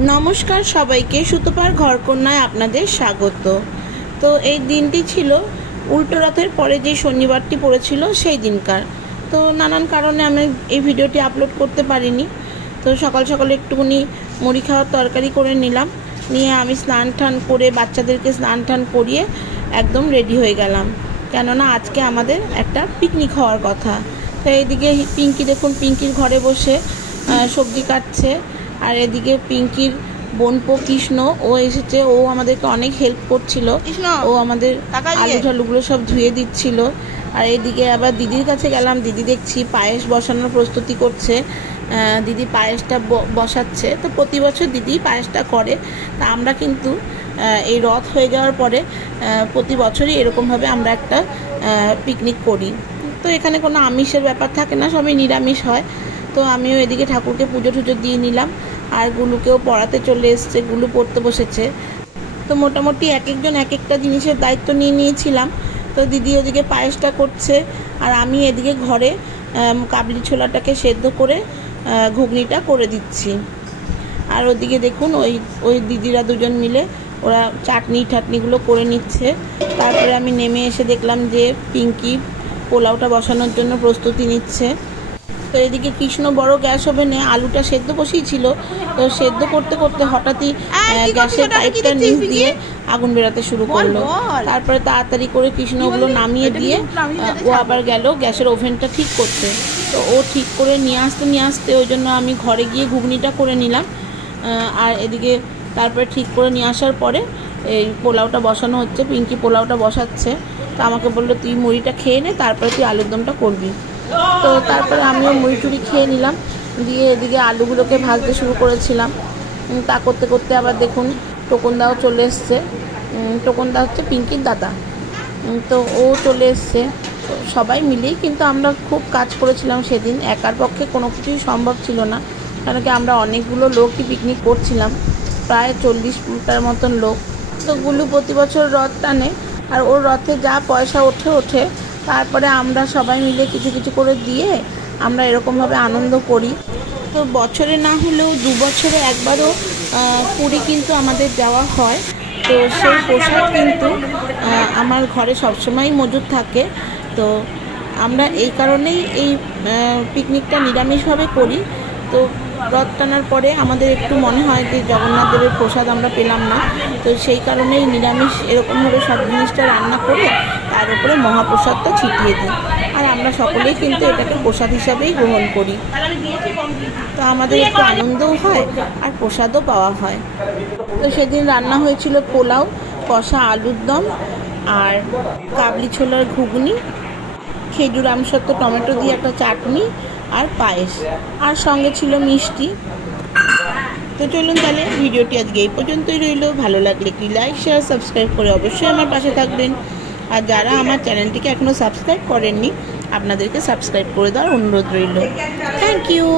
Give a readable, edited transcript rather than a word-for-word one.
नमस्कार सबाइके सुतोपार घरकन्याय आपनादेर स्वागत। तो এই দিনটি ছিল উল্টো রথের পরে যে শনিবারটি পড়েছিল সেই দিনকার। তো নানান কারণে আমি এই ভিডিওটি আপলোড করতে পারিনি। তো সকাল সকালে একটুখানি মুড়ি খাওয়ার তরকারি করে নিলাম, নিয়ে আমি স্নান টান করে বাচ্চাদেরকে স্নান টান করিয়ে একদম রেডি হয়ে গেলাম, কেননা আজকে আমাদের একটা পিকনিক হওয়ার কথা। তো এইদিকে পিঙ্কি দেখুন, পিঙ্কির ঘরে বসে সবজি কাটছে, আর এদিকে পিঙ্কির বোনপো কৃষ্ণ ও এসেছে, ও আমাদেরকে অনেক হেল্প করছিল, ও আমাদের আলু ঠালুগুলো সব ধুয়ে দিচ্ছিল। আর এদিকে আবার দিদির কাছে গেলাম, দিদি দেখছি পায়েস বসানোর প্রস্তুতি করছে, দিদি পায়েসটা বসাচ্ছে। তো প্রতি বছর দিদি পায়েসটা করে। তা আমরা কিন্তু এই রথ হয়ে যাওয়ার পরে প্রতি বছরই এরকমভাবে আমরা একটা পিকনিক করি। তো এখানে কোনো আমিষের ব্যাপার থাকে না, সবই নিরামিষ হয়। তো আমিও এদিকে ঠাকুরকে পুজো টুজো দিয়ে নিলাম, আর গুলুকেও পড়াতে চলে এসছে, গুলু পড়তে বসেছে। তো মোটামুটি এক একজন এক একটা জিনিসের দায়িত্ব নিয়ে নিয়েছিলাম। তো দিদি ওদিকে পায়েসটা করছে, আর আমি এদিকে ঘরে কাবলি ছোলাটাকে সেদ্ধ করে ঘুগনিটা করে দিচ্ছি। আর ওদিকে দেখুন ওই দিদিরা দুজন মিলে ওরা চাটনিগুলো করে নিচ্ছে। তারপরে আমি নেমে এসে দেখলাম যে পিঙ্কি পোলাওটা বসানোর জন্য প্রস্তুতি নিচ্ছে। তো এদিকে কৃষ্ণ বড় গ্যাস ওভেনে আলুটা সেদ্ধ বসিয়েছিল। তো সেদ্ধ করতে করতে হঠাৎই গ্যাসের পাইপটা নিচ দিয়ে আগুন বেরোতে শুরু করলো। তারপরে তাড়াতাড়ি করে কৃষ্ণ ওগুলো নামিয়ে দিয়ে ও আবার গেল গ্যাসের ওভেনটা ঠিক করতে। তো ও ঠিক করে নিয়ে আসতে ওই জন্য আমি ঘরে গিয়ে ঘুগনিটা করে নিলাম। আর এদিকে তারপরে ঠিক করে নিয়ে আসার পরে এই পোলাওটা বসানো হচ্ছে, পিঙ্কি পোলাওটা বসাচ্ছে। তো আমাকে বললো তুই মুড়িটা খেয়ে নে, তারপরে তুই আলুর দমটা করবি। তো তারপরে আমিও মুড়ি টুড়ি খেয়ে নিলাম, দিয়ে এদিকে আলুগুলোকে ভাজতে শুরু করেছিলাম। তা করতে করতে আবার দেখুন টোকনদাও চলে এসছে। টোকনদা হচ্ছে পিঙ্কির দাদা। তো ও চলে এসছে। সবাই মিলেই কিন্তু আমরা খুব কাজ করেছিলাম সেদিন, একার পক্ষে কোনো কিছুই সম্ভব ছিল না, কারণ কি আমরা অনেকগুলো লোকই পিকনিক করছিলাম, প্রায় 40টার মতন লোক। তো গুলু প্রতি বছর রথ টানে, আর ওর রথে যা পয়সা ওঠে তারপরে আমরা সবাই মিলে কিছু কিছু করে দিয়ে আমরা এরকমভাবে আনন্দ করি। তো বছরে না হলেও 2 বছরে একবারও পুরী কিন্তু আমাদের যাওয়া হয়। তো সেই পোশাক কিন্তু আমার ঘরে সবসময় মজুদ থাকে। তো আমরা এই কারণেই এই পিকনিকটা নিরামিষভাবে করি। তো রথ টানার পরে আমাদের একটু মনে হয় যে জগন্নাথ দেবের প্রসাদ আমরা পেলাম না, তো সেই কারণেই নিরামিষ এরকমভাবে সব জিনিসটা রান্না করে তার উপরে মহাপ্রসাদটা ছিটিয়ে দিই। আর আমরা সকলেই কিন্তু এটাকে প্রসাদ হিসাবেই গ্রহণ করি। তো আমাদের একটু আনন্দও হয় আর প্রসাদও পাওয়া হয়। তো সেদিন রান্না হয়েছিল পোলাও, কষা আলুর দম, আর কাবলি ছোলার ঘুগনি, খেজুর আমসত্ত্ব টমেটো দিয়ে একটা চাটনি, আর পায়েস, আর সঙ্গে ছিল মিষ্টি। তো চলুন তাহলে ভিডিওটি আজকে এই পর্যন্তই রইল। ভালো লাগলে কি লাইক শেয়ার সাবস্ক্রাইব করে অবশ্যই আমার পাশে থাকবেন। আর যারা আমার চ্যানেলটিকে এখনও সাবস্ক্রাইব করেননি আপনাদেরকে সাবস্ক্রাইব করে দেওয়ার অনুরোধ রইল। Thank you.